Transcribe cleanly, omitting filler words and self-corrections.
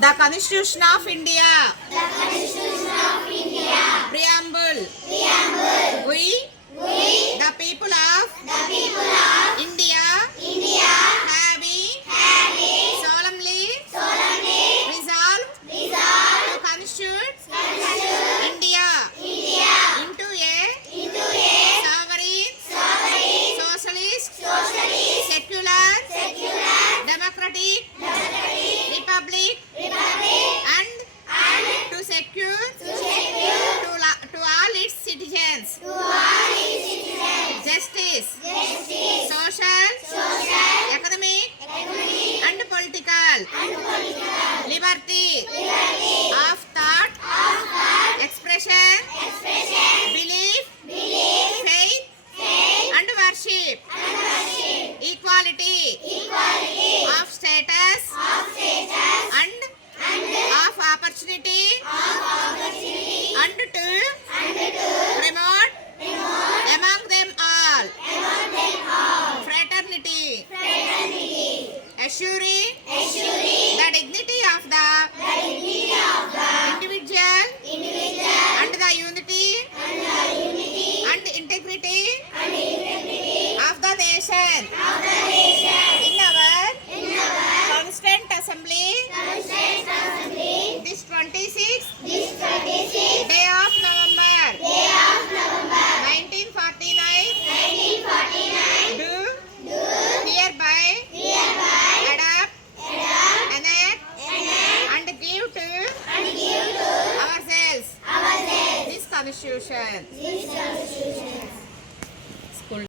The Constitution of India. Preamble. We, the people of India, having solemnly resolved to constitute India into a sovereign, socialist, secular, democratic republic, and to secure to all its citizens justice, social, economic, and political liberty of thought, expression, belief, faith, and worship, equality of status and of opportunity, and to promote among them all fraternity, assuring the dignity of the individual and the unity and integrity of the nation.